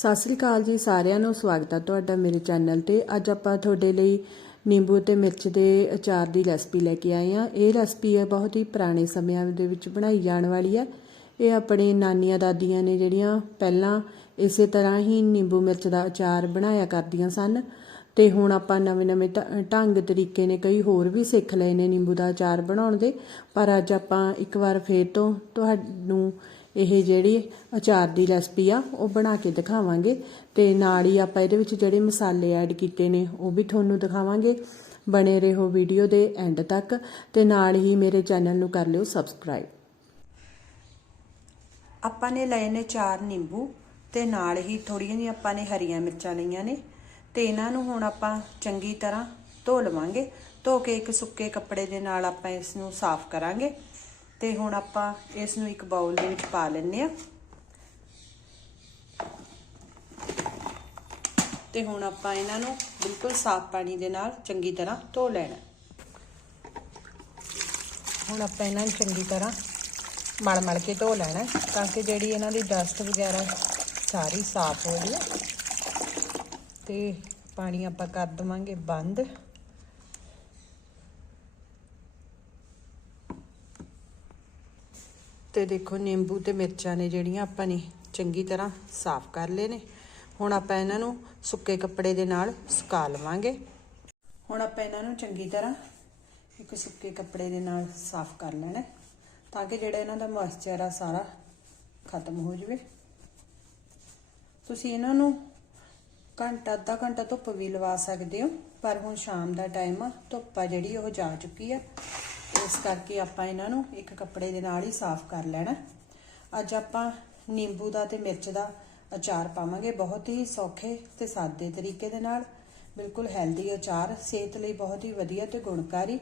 ਸਤਿ ਸ੍ਰੀ ਅਕਾਲ ਜੀ, ਸਾਰਿਆਂ ਨੂੰ ਸਵਾਗਤ ਹੈ ਤੁਹਾਡਾ ਮੇਰੇ ਚੈਨਲ ਤੇ। ਅੱਜ ਆਪਾਂ ਤੁਹਾਡੇ ਲਈ ਨਿੰਬੂ ਤੇ ਮਿਰਚ ਦੇ ਅਚਾਰ ਦੀ ਰੈਸਪੀ ਲੈ ਕੇ ਆਏ ਆ ਇਹ ਰੈਸਪੀ ਹੈ ਬਹੁਤ ਹੀ ਪੁਰਾਣੇ ਸਮਿਆਂ ਦੇ ਵਿੱਚ ਬਣਾਈ ਜਾਣ ਵਾਲੀ ਹੈ। ਇਹ ਆਪਣੇ ਨਾਨੀਆਂ ਦਾਦੀਆਂ ਨੇ ਜਿਹੜੀਆਂ ਪਹਿਲਾਂ ਇਸੇ ਤਰ੍ਹਾਂ ਹੀ ਨਿੰਬੂ ਮਿਰਚ ਦਾ ਅਚਾਰ ਬਣਾਇਆ ਕਰਦੀਆਂ ਸਨ ਤੇ ਹੁਣ ਆਪਾਂ ਨਵੇਂ-ਨਵੇਂ ਢ- ਢੰਗ ਤਰੀਕੇ ਨੇ ਕਈ ਹੋਰ ਵੀ ਸਿੱਖ ਲਏ ਨੇ ਨਿੰਬੂ ਦਾ ਅਚਾਰ ਬਣਾਉਣ ਦੇ। ਪਰ ਅੱਜ ਆਪਾਂ ਇੱਕ ਵਾਰ ਫੇਰ ਤੋਂ ਤੁਹਾਨੂੰ ਇਹ ਜਿਹੜੀ ਅਚਾਰ ਦੀ ਰੈਸਪੀ ਆ, ਉਹ ਬਣਾ ਕੇ ਦਿਖਾਵਾਂਗੇ। ਤੇ ਨਾਲ ਹੀ ਆਪਾਂ ਇਹਦੇ ਵਿੱਚ ਜਿਹੜੇ ਮਸਾਲੇ ਐਡ ਕੀਤੇ ਨੇ, ਉਹ ਵੀ ਤੁਹਾਨੂੰ ਦਿਖਾਵਾਂਗੇ ਬਣੇ ਰਹੋ ਵੀਡੀਓ ਦੇ ਐਂਡ ਤੱਕ। ਤੇ ਨਾਲ ਹੀ ਮੇਰੇ ਚੈਨਲ ਨੂੰ ਕਰ ਲਿਓ ਸਬਸਕ੍ਰਾਈਬ ਆਪਾਂ ਨੇ ਲਏ ਨੇ ਚਾਰ ਨਿੰਬੂ, ਤੇ ਨਾਲ ਹੀ ਥੋੜੀਆਂ ਜਿਹੀਆਂ ਆਪਾਂ ਨੇ ਹਰੀਆਂ ਮਿਰਚਾਂ ਲਈਆਂ ਨੇ। ਤੇ ਇਹਨਾਂ ਨੂੰ ਹੁਣ ਆਪਾਂ ਚੰਗੀ ਤਰ੍ਹਾਂ ਧੋ ਲਵਾਂਗੇ। ਧੋ ਕੇ ਇੱਕ ਸੁੱਕੇ ਕੱਪੜੇ ਦੇ ਨਾਲ ਆਪਾਂ ਇਸ ਨੂੰ ਸਾਫ਼ ਕਰਾਂਗੇ। ਤੇ ਹੁਣ ਆਪਾਂ ਇਸ ਨੂੰ ਇੱਕ ਬਾਉਲ ਦੇ ਵਿੱਚ ਪਾ ਲੈਂਦੇ ਆ ਤੇ ਹੁਣ ਆਪਾਂ ਇਹਨਾਂ ਨੂੰ ਬਿਲਕੁਲ ਸਾਫ਼ ਪਾਣੀ ਦੇ ਨਾਲ ਚੰਗੀ ਤਰ੍ਹਾਂ ਧੋ ਲੈਣਾ ਹੁਣ ਆਪਾਂ ਇਹਨਾਂ ਨੂੰ ਚੰਗੀ ਤਰ੍ਹਾਂ ਮਲ ਮਲ ਕੇ ਧੋ ਲੈਣਾ ਤਾਂ ਕਿ ਜਿਹੜੀ ਇਹਨਾਂ ਦੀ ਡਸਟ ਵਗੈਰਾ ਸਾਰੀ ਸਾਫ਼ ਹੋ ਜਾਵੇ। ਤੇ ਪਾਣੀ ਆਪਾਂ ਕਰ ਦਵਾਂਗੇ ਬੰਦ। ਤੇ ਦੇਖੋ ਨਿੰਬੂ ਤੇ ਮਿਰਚਾਂ ਨੇ ਜਿਹੜੀਆਂ ਆਪਾਂ ਨੇ ਚੰਗੀ ਤਰ੍ਹਾਂ ਸਾਫ਼ ਕਰ ਲਏ ਨੇ। ਹੁਣ ਆਪਾਂ ਇਹਨਾਂ ਨੂੰ ਸੁੱਕੇ ਕੱਪੜੇ ਦੇ ਨਾਲ ਸੁਕਾ ਲਵਾਂਗੇ। ਹੁਣ ਆਪਾਂ ਇਹਨਾਂ ਨੂੰ ਚੰਗੀ ਤਰ੍ਹਾਂ ਇੱਕ ਸੁੱਕੇ ਕੱਪੜੇ ਦੇ ਨਾਲ ਸਾਫ਼ ਕਰ ਲੈਣਾ ਤਾਂ ਕਿ ਜਿਹੜਾ ਇਹਨਾਂ ਦਾ ਮੋਇਸਚਰ ਆ ਸਾਰਾ ਖਤਮ ਹੋ ਜਾਵੇ। ਤੁਸੀਂ ਇਹਨਾਂ ਨੂੰ ਘੰਟਾ, ਅੱਧਾ ਘੰਟਾ ਧੁੱਪ ਵੀ ਲਵਾ ਸਕਦੇ ਹੋ, ਪਰ ਹੁਣ ਸ਼ਾਮ ਦਾ ਟਾਈਮ ਆ, ਧੁੱਪ ਆ ਜਿਹੜੀ ਉਹ ਜਾ ਚੁੱਕੀ ਆ। ਇਸ ਕਰਕੇ ਆਪਾਂ ਇਹਨਾਂ ਨੂੰ ਇੱਕ ਕੱਪੜੇ ਦੇ ਨਾਲ ਹੀ ਸਾਫ਼ ਕਰ ਲੈਣਾ। ਅੱਜ ਆਪਾਂ ਨਿੰਬੂ ਦਾ ਤੇ ਮਿਰਚ ਦਾ ਅਚਾਰ ਪਾਵਾਂਗੇ, ਬਹੁਤ ਹੀ ਸੌਖੇ ਤੇ ਸਾਦੇ ਤਰੀਕੇ ਦੇ ਨਾਲ। ਬਿਲਕੁਲ ਹੈਲਦੀ ਅਚਾਰ, ਸਿਹਤ ਲਈ ਬਹੁਤ ਹੀ ਵਧੀਆ ਤੇ ਗੁਣਕਾਰੀ।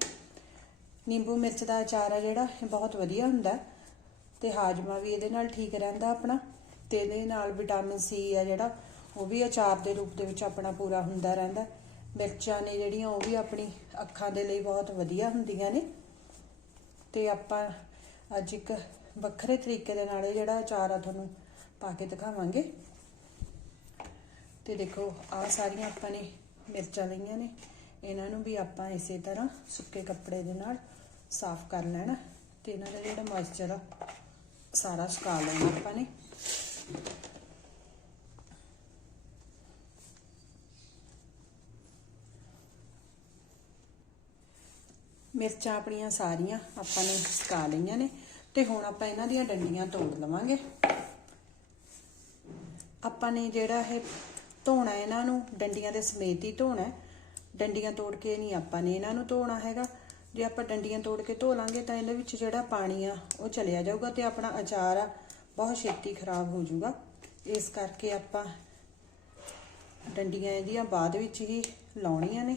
ਨਿੰਬੂ ਮਿਰਚ ਦਾ ਅਚਾਰ ਆ ਜਿਹੜਾ, ਇਹ ਬਹੁਤ ਵਧੀਆ ਹੁੰਦਾ। ਹੈ ਤੇ ਹਾਜਮਾ ਵੀ ਇਹਦੇ ਨਾਲ ਠੀਕ ਰਹਿੰਦਾ ਆਪਣਾ। ਤੇ ਇਹਦੇ ਨਾਲ ਵਿਟਾਮਿਨ ਸੀ ਆ ਜਿਹੜਾ, ਉਹ ਵੀ ਅਚਾਰ ਦੇ ਰੂਪ ਦੇ ਵਿੱਚ ਆਪਣਾ ਪੂਰਾ ਹੁੰਦਾ ਰਹਿੰਦਾ। ਮਿਰਚਾਂ ਨੇ ਜਿਹੜੀਆਂ, ਉਹ ਵੀ ਆਪਣੀ ਅੱਖਾਂ ਦੇ ਲਈ ਬਹੁਤ ਵਧੀਆ ਹੁੰਦੀਆਂ ਨੇ। ਤੇ ਆਪਾਂ ਅੱਜ ਇੱਕ ਵੱਖਰੇ ਤਰੀਕੇ ਦੇ ਨਾਲ ਇਹ ਜਿਹੜਾ ਅਚਾਰ ਆ ਤੁਹਾਨੂੰ ਪਾ ਕੇ ਦਿਖਾਵਾਂਗੇ। ਤੇ ਦੇਖੋ ਆ ਸਾਰੀਆਂ ਆਪਾਂ ਨੇ ਮਿਰਚਾਂ ਲਈਆਂ ਨੇ। ਇਹਨਾਂ ਨੂੰ ਵੀ ਆਪਾਂ ਇਸੇ ਤਰ੍ਹਾਂ ਸੁੱਕੇ ਕੱਪੜੇ ਦੇ ਨਾਲ ਸਾਫ਼ ਕਰ ਲੈਣਾ। ਤੇ ਇਹਨਾਂ ਦਾ ਜਿਹੜਾ ਮੋਇਸਚਰ ਆ, ਸਾਰਾ ਸੁਕਾ ਲੈਣਾ ਆਪਾਂ ਨੇ। ਮਿਰਚਾਂ ਆਪਣੀਆਂ ਸਾਰੀਆਂ ਆਪਾਂ ਨੇ ਸੁਕਾ ਲਈਆਂ ਨੇ ਤੇ ਹੁਣ ਆਪਾਂ ਇਹਨਾਂ ਦੀਆਂ ਡੰਡੀਆਂ ਤੋੜ ਲਵਾਂਗੇ। ਆਪਾਂ ਨੇ ਜਿਹੜਾ ਇਹ ਧੋਣਾ ਇਹਨਾਂ ਨੂੰ, ਡੰਡੀਆਂ ਦੇ ਸਮੇਤ ਹੀ ਧੋਣਾ ਡੰਡੀਆਂ ਤੋੜ ਕੇ ਨਹੀਂ ਆਪਾਂ ਨੇ ਇਹਨਾਂ ਨੂੰ ਧੋਣਾ ਹੈਗਾ। ਜੇ ਆਪਾਂ ਡੰਡੀਆਂ ਤੋੜ ਕੇ ਧੋ ਲਾਂਗੇ ਤਾਂ ਇਹਦੇ ਵਿੱਚ ਜਿਹੜਾ ਪਾਣੀ ਆ, ਉਹ ਚਲਿਆ ਜਾਊਗਾ ਤੇ ਆਪਣਾ ਅਚਾਰ ਆ, ਬਹੁਤ ਛੇਤੀ ਖਰਾਬ ਹੋ ਜਾਊਗਾ। ਇਸ ਕਰਕੇ ਆਪਾਂ ਡੰਡੀਆਂ ਇਹਦੀਆਂ ਬਾਅਦ ਵਿੱਚ ਹੀ ਲਾਉਣੀਆਂ ਨੇ।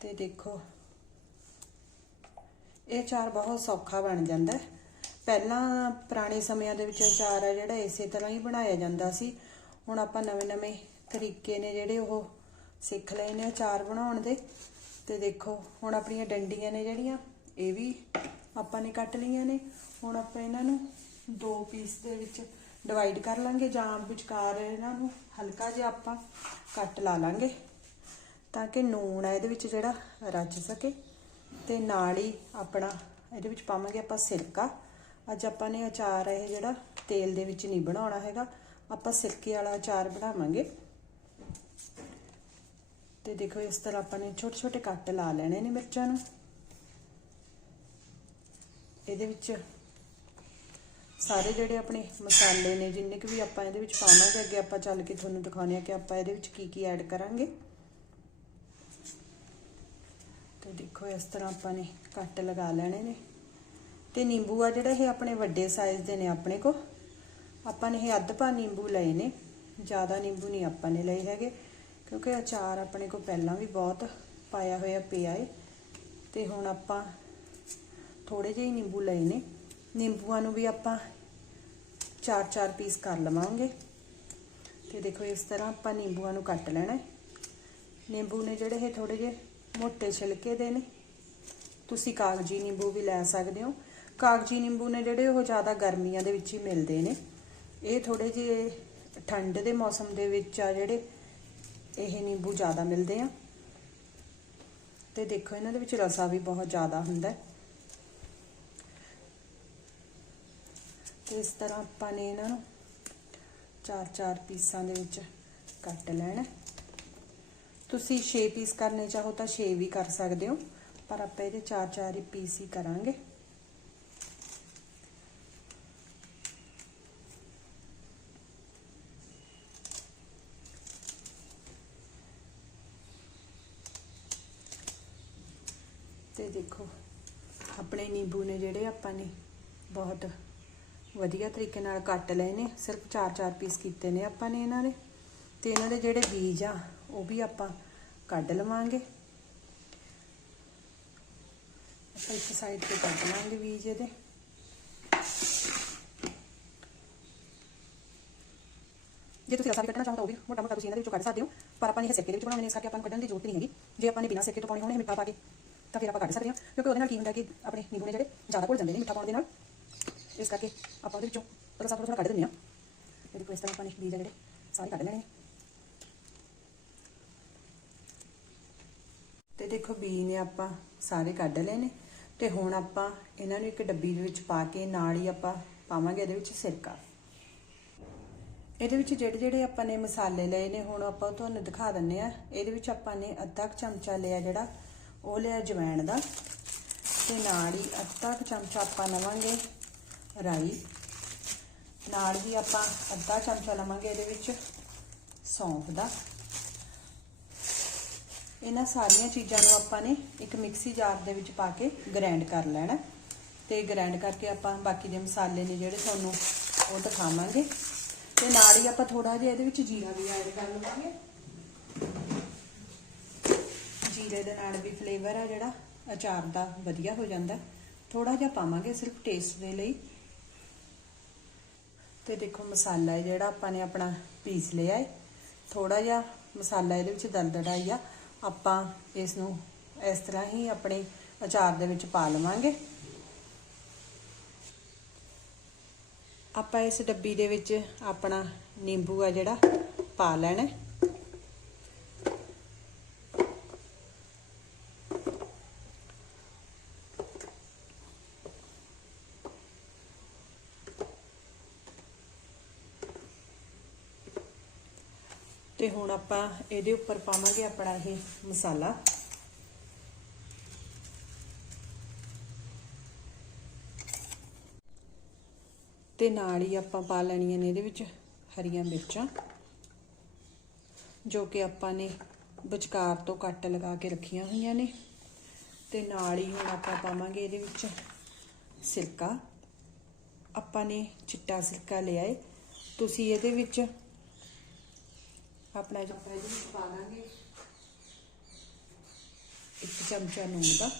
ਤੇ ਦੇਖੋ ਇਹ ਅਚਾਰ ਬਹੁਤ ਸੌਖਾ ਬਣ ਜਾਂਦਾ ਪਹਿਲਾਂ ਪੁਰਾਣੇ ਸਮਿਆਂ ਦੇ ਵਿੱਚ ਅਚਾਰ ਆ ਜਿਹੜਾ ਇਸੇ ਤਰ੍ਹਾਂ ਹੀ ਬਣਾਇਆ ਜਾਂਦਾ ਸੀ। ਹੁਣ ਆਪਾਂ ਨਵੇਂ-ਨਵੇਂ ਤਰੀਕੇ ਨੇ ਜਿਹੜੇ ਉਹ ਸਿੱਖ ਲਏ ਨੇ ਅਚਾਰ ਬਣਾਉਣ ਦੇ। ਤੇ ਦੇਖੋ, ਹੁਣ ਆਪਣੀਆਂ ਡੰਡੀਆਂ ਨੇ ਜਿਹੜੀਆਂ, ਇਹ ਵੀ ਆਪਾਂ ਨੇ ਕੱਟ ਲਈਆਂ ਨੇ। ਹੁਣ ਆਪਾਂ ਇਹਨਾਂ ਨੂੰ ਦੋ ਪੀਸ ਦੇ ਵਿੱਚ ਡਿਵਾਈਡ ਕਰ ਲਾਂਗੇ ਜਾਂ ਵਿਚਕਾਰ ਇਹਨਾਂ ਨੂੰ ਹਲਕਾ ਜਿਹਾ ਆਪਾਂ ਕੱਟ ਲਾ ਲਾਂਗੇ ਤਾਂ ਕਿ ਨੂਣ ਆ ਇਹਦੇ ਵਿੱਚ ਜਿਹੜਾ ਰਚ ਸਕੇ। ਤੇ ਨਾਲ ਹੀ ਆਪਣਾ ਇਹਦੇ ਵਿੱਚ ਪਾਵਾਂਗੇ ਆਪਾਂ ਸਿਰਕਾ। ਅੱਜ ਆਪਾਂ ਨੇ ਅਚਾਰ ਇਹ ਜਿਹੜਾ ਤੇਲ ਦੇ ਵਿੱਚ ਨਹੀਂ ਬਣਾਉਣਾ ਹੈਗਾ, ਆਪਾਂ ਸਿਰਕੇ ਵਾਲਾ ਅਚਾਰ ਬਣਾਵਾਂਗੇ। ਤੇ ਦੇਖੋ ਇਸ ਤਰ੍ਹਾਂ ਆਪਾਂ ਨੇ ਛੋਟੇ ਛੋਟੇ ਕੱਟ ਲਾ ਲੈਣੇ ਨੇ ਮਿਰਚਾਂ ਨੂੰ। ਇਹਦੇ ਵਿੱਚ ਸਾਰੇ ਜਿਹੜੇ ਆਪਣੇ ਮਸਾਲੇ ਨੇ, ਜਿੰਨੇ ਕੁ ਵੀ ਆਪਾਂ ਇਹਦੇ ਵਿੱਚ ਪਾਵਾਂਗੇ, ਅੱਗੇ ਆਪਾਂ ਚੱਲ ਕੇ ਤੁਹਾਨੂੰ ਦਿਖਾਉਂਦੇ ਆ ਕਿ ਆਪਾਂ ਇਹਦੇ ਵਿੱਚ ਕੀ ਕੀ ਐਡ ਕਰਾਂਗੇ। ਤੇ ਦੇਖੋ ਇਸ ਤਰ੍ਹਾਂ ਆਪਾਂ ਨੇ ਕੱਟ ਲਗਾ ਲੈਣੇ ਨੇ। ਤੇ ਨਿੰਬੂ ਆ ਜਿਹੜਾ ਇਹ ਆਪਣੇ ਵੱਡੇ ਸਾਈਜ਼ ਦੇ ਨੇ ਆਪਣੇ ਕੋ ਆਪਾਂ ਨੇ ਇਹ ਅੱਧ ਪਾ ਨਿੰਬੂ ਲਏ ਨੇ। ਜ਼ਿਆਦਾ ਨਿੰਬੂ ਨਹੀਂ ਆਪਾਂ ਨੇ ਲਏ ਹੈਗੇ, ਕਿਉਂਕਿ ਅਚਾਰ ਆਪਣੇ ਕੋ ਪਹਿਲਾਂ ਵੀ ਬਹੁਤ ਪਾਇਆ ਹੋਇਆ ਪਿਆ ਏ। ਤੇ ਹੁਣ ਆਪਾਂ ਥੋੜੇ ਜਿਹੇ ਨਿੰਬੂ ਲਏ ਨੇ। ਨਿੰਬੂਆਂ ਨੂੰ ਵੀ ਆਪਾਂ ਚਾਰ ਚਾਰ ਪੀਸ ਕਰ ਲਵਾਂਗੇ। ਤੇ ਦੇਖੋ ਇਸ ਤਰ੍ਹਾਂ ਆਪਾਂ ਨਿੰਬੂਆਂ ਨੂੰ ਕੱਟ ਲੈਣਾ ਨਿੰਬੂ ਨੇ ਜਿਹੜੇ ਇਹ ਥੋੜੇ ਜਿਹੇ ਮੋٹے ਛਿਲਕੇ ਦੇ ਨੇ। ਤੁਸੀਂ ਕਾਗਜੀ ਨਿੰਬੂ ਵੀ ਲੈ ਸਕਦੇ ਹੋ। ਕਾਗਜੀ ਨਿੰਬੂ ਨੇ ਜਿਹੜੇ ਉਹ ਜ਼ਿਆਦਾ ਗਰਮੀਆਂ ਦੇ ਵਿੱਚ ਹੀ ਮਿਲਦੇ ਨੇ। ਇਹ ਥੋੜੇ ਜਿਹੇ ਠੰਡ ਦੇ ਮੌਸਮ ਦੇ ਵਿੱਚ ਆ ਜਿਹੜੇ, ਇਹ ਨਿੰਬੂ ਜ਼ਿਆਦਾ ਮਿਲਦੇ ਆ। ਤੇ ਦੇਖੋ, ਇਹਨਾਂ ਦੇ ਵਿੱਚ ਰਸਾ ਵੀ ਬਹੁਤ ਜ਼ਿਆਦਾ ਹੁੰਦਾ ਤੇ ਇਸ ਤਰ੍ਹਾਂ ਆਪਾਂ ਨੇ ਇਹਨਾਂ ਨੂੰ ਚਾਰ ਚਾਰ ਪੀਸਾਂ ਦੇ ਵਿੱਚ ਕੱਟ ਲੈਣਾ ਤੁਸੀਂ 6 ਪੀਸ ਕਰਨੇ ਚਾਹੋ ਤਾਂ 6 ਵੀ ਕਰ ਸਕਦੇ ਹੋ, ਪਰ ਆਪਾਂ ਇਹਦੇ ਚਾਰ ਚਾਰ ਹੀ ਪੀਸ ਹੀ ਕਰਾਂਗੇ। ਤੇ ਦੇਖੋ, ਆਪਣੇ ਨਿੰਬੂ ਨੇ ਜਿਹੜੇ ਆਪਾਂ ਨੇ ਬਹੁਤ ਵਧੀਆ ਤਰੀਕੇ ਨਾਲ ਕੱਟ ਲਏ ਨੇ, ਸਿਰਫ 4-4 ਪੀਸ ਕੀਤੇ ਨੇ ਆਪਾਂ ਨੇ ਇਹਨਾਂ ਦੇ ਤੇ ਇਹਨਾਂ ਦੇ ਜਿਹੜੇ ਬੀਜ ਆ, ਉਹ ਵੀ ਆਪਾਂ ਕੱਢ ਲਵਾਂਗੇ। ਆਪਾਂ ਇੱਕ ਸਾਈਡ ਤੇ ਕੱਢ ਲਾਂਗੇ ਬੀਜ ਇਹਦੇ। ਜੇ ਤੁਸੀਂ ਰਸਾ ਵੀ ਕੱਢਣਾ ਚਾਹੋ ਤਾਂ ਉਹ ਵੀ ਮੋਟਾ ਮੋਟਾ ਤੁਸੀਂ ਇਹਨਾਂ ਦੇ ਵਿੱਚੋਂ ਕੱਢ ਸਕਦੇ ਹੋ। ਪਰ ਆਪਾਂ ਨੇ ਇਹ ਸਿਰਕੇ ਦੇ ਵਿੱਚ ਬਣਾਉਣੇ ਨੇ, ਇਸ ਕਰਕੇ ਆਪਾਂ ਨੂੰ ਕੱਢਣ ਦੀ ਜ਼ਰੂਰਤ ਨਹੀਂ ਹੈਗੀ। ਜੇ ਆਪਾਂ ਨੇ ਬਿਨਾਂ ਸਿਰਕੇ ਤੋਂ ਪਾਉਣੇ ਹੋਣੇ, ਮਿੱਠਾ ਪਾ ਕੇ, ਤਾਂ ਫਿਰ ਆਪਾਂ ਕੱਢ ਸਕਦੇ ਹਾਂ। ਕਿਉਂਕਿ ਉਹਦੇ ਨਾਲ ਕੀ ਹੁੰਦਾ ਕਿ ਆਪਣੇ ਨਿੰਬੂ ਨੇ ਜਿਹੜੇ ਜ਼ਿਆਦਾ ਘੁਲ ਜਾਂਦੇ ਨੇ ਮਿੱਠਾ ਪਾਉਣ ਦੇ ਨਾਲ, ਇਸ ਕਰਕੇ ਆਪਾਂ ਉਹਦੇ ਵਿੱਚੋਂ ਰਸਾ ਥੋੜਾ ਥੋੜਾ ਕੱਢ ਦਿੰਦੇ ਹਾਂ। ਇਹ ਦੇਖੋ ਇਸ ਤਰ੍ਹਾਂ ਆਪਾਂ ਨੇ ਬੀਜ ਆ ਜਿਹੜੇ, ਸਾਰੇ ਕੱਢ ਲੈਣੇ ਤੇ ਦੇਖੋ ਬੀ ਨੇ ਆਪਾਂ ਸਾਰੇ ਕੱਢ ਲਏ ਨੇ ਤੇ ਹੁਣ ਆਪਾਂ ਇਹਨਾਂ ਨੂੰ ਇੱਕ ਡੱਬੀ ਦੇ ਵਿੱਚ ਪਾ ਕੇ ਨਾਲ ਹੀ ਆਪਾਂ ਪਾਵਾਂਗੇ ਇਹਦੇ ਵਿੱਚ ਸਿਰਕਾ। ਇਹਦੇ ਵਿੱਚ ਜਿਹੜੇ ਜਿਹੜੇ ਆਪਾਂ ਨੇ ਮਸਾਲੇ ਲਏ ਨੇ, ਹੁਣ ਆਪਾਂ ਤੁਹਾਨੂੰ ਦਿਖਾ ਦਿੰਨੇ ਆ। ਇਹਦੇ ਵਿੱਚ ਆਪਾਂ ਨੇ ਅੱਧਾ ਕੁ ਚਮਚਾ ਲਿਆ ਜਿਹੜਾ, ਉਹ ਲਿਆ ਜਵੈਣ ਦਾ। ਤੇ ਨਾਲ ਹੀ ਅੱਧਾ ਕੁ ਚਮਚਾ ਆਪਾਂ ਲਵਾਂਗੇ ਰਾਈ। ਨਾਲ ਹੀ ਆਪਾਂ ਅੱਧਾ ਚਮਚਾ ਲਵਾਂਗੇ ਇਹਦੇ ਵਿੱਚ ਸੌਂਫ ਦਾ। ਇਹਨਾਂ ਸਾਰੀਆਂ ਚੀਜ਼ਾਂ ਨੂੰ ਆਪਾਂ ਨੇ ਇੱਕ ਮਿਕਸੀ ਜਾਰ ਦੇ ਵਿੱਚ ਪਾ ਕੇ ਗ੍ਰਾਈਂਡ ਕਰ ਲੈਣਾ। ਤੇ ਗ੍ਰਾਈਂਡ ਕਰਕੇ ਆਪਾਂ ਬਾਕੀ ਦੇ ਮਸਾਲੇ ਨੇ ਜਿਹੜੇ ਤੁਹਾਨੂੰ ਉਹ ਦਿਖਾਵਾਂਗੇ। ਤੇ ਨਾਲ ਹੀ ਆਪਾਂ ਥੋੜਾ ਜਿਹਾ ਇਹਦੇ ਵਿੱਚ ਜੀਰਾ ਵੀ ਐਡ ਕਰ ਲਵਾਂਗੇ। ਜੀਰੇ ਦੇ ਨਾਲ ਵੀ ਫਲੇਵਰ ਆ ਜਿਹੜਾ, ਅਚਾਰ ਦਾ ਵਧੀਆ ਹੋ ਜਾਂਦਾ। ਥੋੜਾ ਜਿਹਾ ਪਾਵਾਂਗੇ ਸਿਰਫ ਟੇਸਟ ਦੇ ਲਈ। ਤੇ ਦੇਖੋ ਮਸਾਲਾ ਹੈ ਜਿਹੜਾ ਆਪਾਂ ਨੇ ਆਪਣਾ ਪੀਸ ਲਿਆ ਹੈ ਥੋੜਾ ਜਿਹਾ ਮਸਾਲਾ ਇਹਦੇ ਵਿੱਚ ਦਰਦੜਾ ਹੀ ਆ। ਆਪਾਂ ਇਸ ਨੂੰ ਇਸ ਤਰ੍ਹਾਂ ਹੀ ਆਪਣੇ ਅਚਾਰ ਦੇ ਵਿੱਚ ਪਾ ਲਵਾਂਗੇ। ਆਪਾਂ ਇਸ ਡੱਬੀ ਦੇ ਵਿੱਚ ਆਪਣਾ ਨਿੰਬੂ ਆ ਜਿਹੜਾ ਪਾ ਲੈਣਾ। ਤੇ ਹੁਣ ਆਪਾਂ ਇਹਦੇ ਉੱਪਰ ਪਾਵਾਂਗੇ ਆਪਣਾ ਇਹ ਮਸਾਲਾ। ਤੇ ਨਾਲ ਹੀ ਆਪਾਂ ਪਾ ਲੈਣੀਆਂ ਨੇ ਇਹਦੇ ਵਿੱਚ ਹਰੀਆਂ ਮਿਰਚਾਂ, ਜੋ ਕਿ ਆਪਾਂ ਨੇ ਵਿਚਕਾਰ ਤੋਂ ਕੱਟ ਲਗਾ ਕੇ ਰੱਖੀਆਂ ਹੋਈਆਂ ਨੇ। ਤੇ ਨਾਲ ਹੀ ਹੁਣ ਆਪਾਂ ਪਾਵਾਂਗੇ ਇਹਦੇ ਵਿੱਚ ਸਿਰਕਾ। ਆਪਾਂ ਨੇ ਚਿੱਟਾ ਸਿਰਕਾ ਲਿਆ ਏ। ਤੁਸੀਂ ਇਹਦੇ ਵਿੱਚ ਆਪਣਾ ਜੋ ਇਹਦੇ ਵਿੱਚ ਪਾ ਦਾਂਗੇ। ਇੱਕ ਚਮਚਾ ਨੂਣ ਦਾ।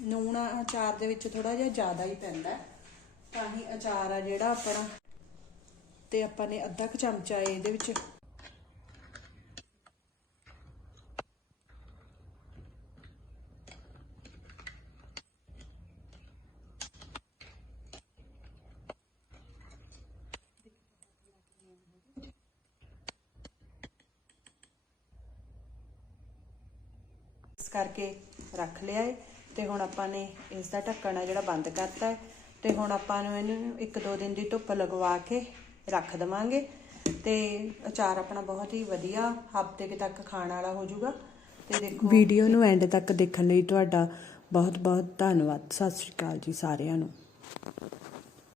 ਨੂਣ ਅਚਾਰ ਦੇ ਵਿੱਚ ਥੋੜਾ ਜਿਹਾ ਜ਼ਿਆਦਾ ਹੀ ਪੈਂਦਾ ਤਾਂ ਹੀ ਅਚਾਰ ਆ ਜਿਹੜਾ ਆਪਣਾ, ਤੇ ਆਪਾਂ ਨੇ ਅੱਧਾ ਕੁ ਚਮਚਾ ਇਹਦੇ ਵਿੱਚ ਕਰਕੇ ਰੱਖ ਲਿਆ ਹੈ ਤੇ ਹੁਣ ਆਪਾਂ ਨੇ ਇਸ ਦਾ ਢੱਕਣ ਆ ਜਿਹੜਾ ਬੰਦ ਕਰਤਾ ਹੈ ਤੇ ਹੁਣ ਆਪਾਂ ਨੂੰ ਇਹਨੂੰ ਇੱਕ ਦੋ ਦਿਨ ਦੀ ਧੁੱਪ ਲਗਵਾ ਕੇ ਰੱਖ ਦਵਾਂਗੇ, ਤੇ ਅਚਾਰ ਆਪਣਾ ਬਹੁਤ ਹੀ ਵਧੀਆ ਹਫ਼ਤੇ ਕੁ ਤੱਕ ਖਾਣ ਵਾਲਾ ਹੋ ਜਾਊਗਾ। ਤੇ ਦੇਖੋ ਵੀਡੀਓ ਨੂੰ ਐਂਡ ਤੱਕ ਦੇਖਣ ਲਈ ਤੁਹਾਡਾ ਬਹੁਤ ਬਹੁਤ ਧੰਨਵਾਦ। ਸਤਿ ਸ਼੍ਰੀ ਅਕਾਲ ਜੀ ਸਾਰਿਆਂ ਨੂੰ।